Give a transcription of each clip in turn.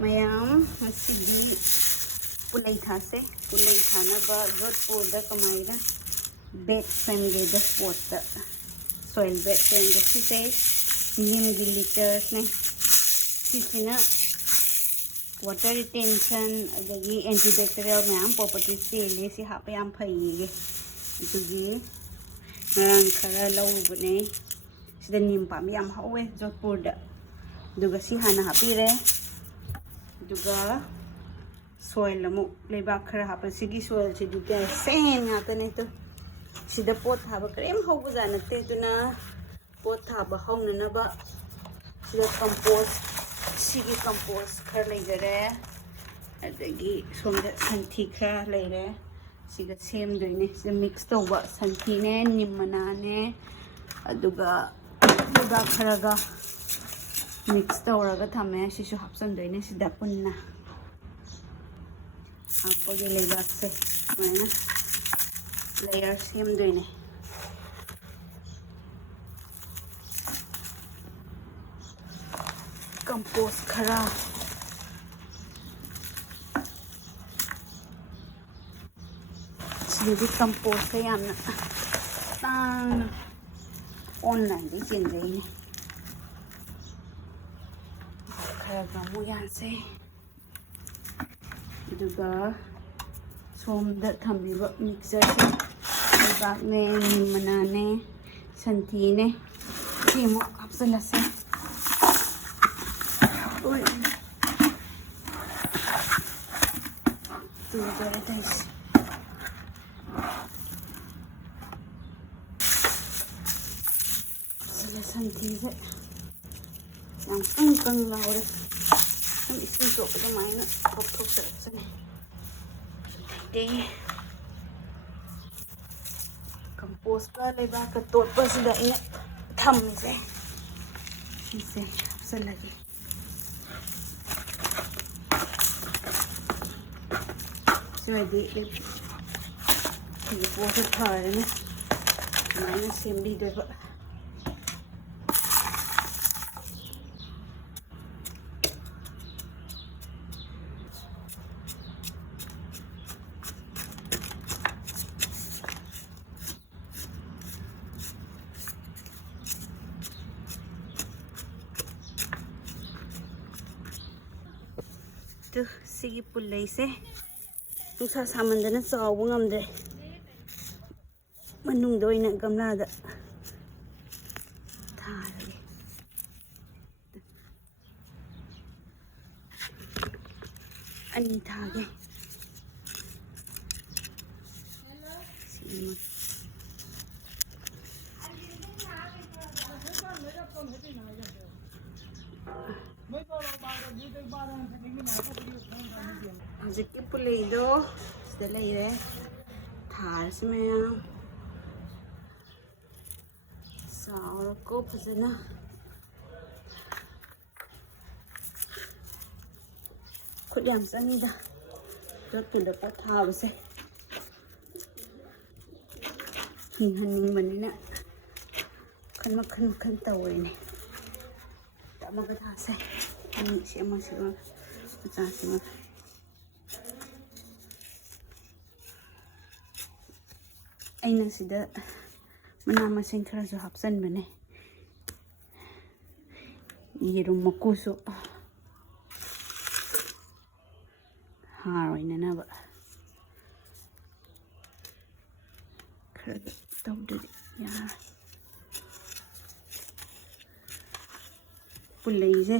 mayam masigi pulei thase pulei thanaba jodhpur da kamaina bed frame ge the pot da soil bed frame ge se nim gi liters ne sisina water retention adagi antibacterial mayam properties se le si ha pa yam phai ge adagi ngarang khara law bune sida nim pa yam hawe jodhpur da duga si hana hapire duga soil amu lebak khara hapa sigi soil se duga sen ngata ne to sida pot haba krem hobu janate tuna pot haba hauna na ba sida compost sigi compost khar leijare adagi somda santhi khara leire siga sem doine sida mix toba santhi ne nimmana ne aduga lebak khara ga mix tawraga thame sisu hapsan doine sida punna apage lebak se mana layer sem doine compost khara sidi compost se yamna tang online de chenjaine mu yanse duga somda thambiba mixer se lebak ne nimana ne santhi ne simo apsalase oi tu jare tais sila santhi se yang kang laure ang isin ko pada maina pok sene de compost ka leba ka tot pa sida ina tham se se apsal lagi sima de ये बहुत अच्छा है ना मैंने सिंबी देखो तो सिगी पुल्लै से नुसा सामंदना चाव ngamdre manung do ina gamla da thare ani thage Hajiki pulei do sida leire thar smaya saur ko phajana khudam sanida jodhpur da pot habase hinhaning manina khan tawine tamaga thase ani sema cha sema aina sida mana masing khara jo hapsan bane yerum makusu haroina na ba khara tawde ya pulei je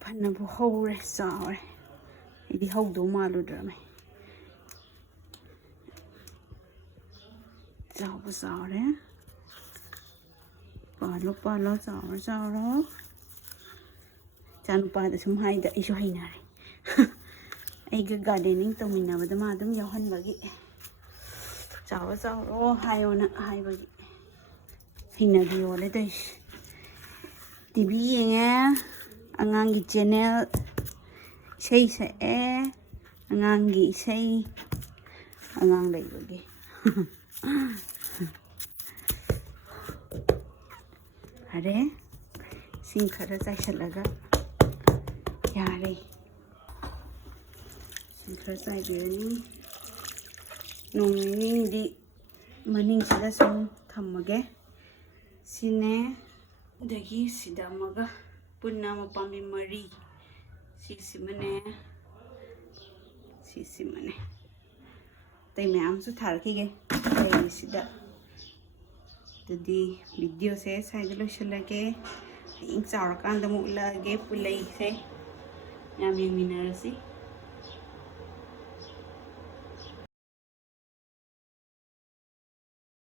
phanna bu hore saure idi hawdo maludrame Saure palo sauro chanu pa da sum hai da isu hainare ai ga gardening to minna ba da ma dum yahan bagi sauro hayona hai bagi hina dio le dai tv yenga angang gi channel sei se angang gi sei angang dai bagi अरे सिंह खरा चाइसलागा ꯌꯥꯔꯦ ꯏꯁꯤꯡ ꯈꯔ ꯆꯥꯏꯕꯤꯔꯅꯤ ꯅꯣꯡ ꯅꯤꯅꯤꯗꯤ ꯃꯅꯤꯡꯁꯤꯗ ꯁꯨꯝ ꯊꯝꯃꯒꯦ ꯁꯤꯅꯦ ꯑꯗꯒꯤ ꯁꯤꯗ ꯑꯃꯒ ꯄꯨꯟꯅ ꯃꯄꯥꯝꯕꯤ ꯃꯔꯤ ꯁꯤꯁꯤꯃꯅꯦ ꯁꯤꯁꯤꯃꯅꯦ ꯑꯇꯩ ꯃꯌꯥꯝꯁꯨ ꯊꯥꯔꯛꯈꯤꯒꯦ ꯂꯩꯁꯤꯗ ꯑꯗꯨꯗꯤ ꯚꯤꯗꯤꯑꯣꯁꯦ ꯁ꯭ꯋꯥꯏꯗ ꯂꯣꯏꯁꯤꯜꯂꯒꯦ ꯍꯌꯦꯡ ꯆꯥꯎꯔꯀꯥꯟꯗ ꯑꯃꯨꯛ ꯎꯠꯂꯛꯑꯒꯦ ꯄꯨꯂꯩꯁꯦ ꯌꯥꯝ ꯌꯦꯡꯃꯤꯟꯅꯔꯁꯤ